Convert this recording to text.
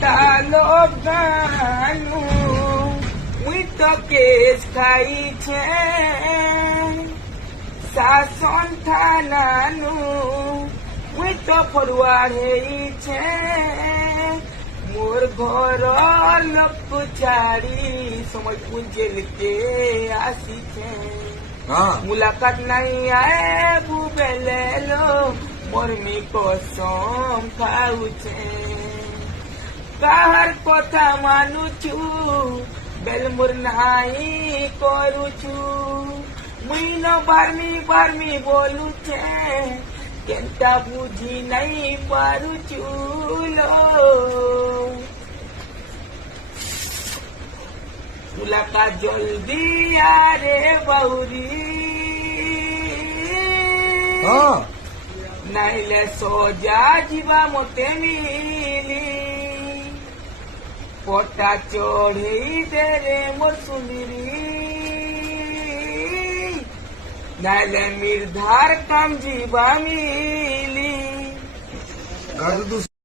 તાલો ગાનું હું તો કેસ ખાઈ છે શાસન થાનાનું હું તો ફરવાડે છે મોર ઘર લોક ચારી સમજ જેલ કે આસી છે મુલાકાત નહીં આए બુબેલેલો મોરની કોસમ ખાવું છે કાહર કોથા માનું છું બેલમુર નાઈ કરું છું મહિનો બારમી બોલું છે કેન્ટા બુજી નહીં પારું છું લો મુલાકાત જલ્દી આરે બહુરી નાઈલે સોજા જીવા મોતે મિલી પોટા ચોળી દે રે મોર સુંદરી નાઈલે નિર્ધાર કામ જીવા મિલી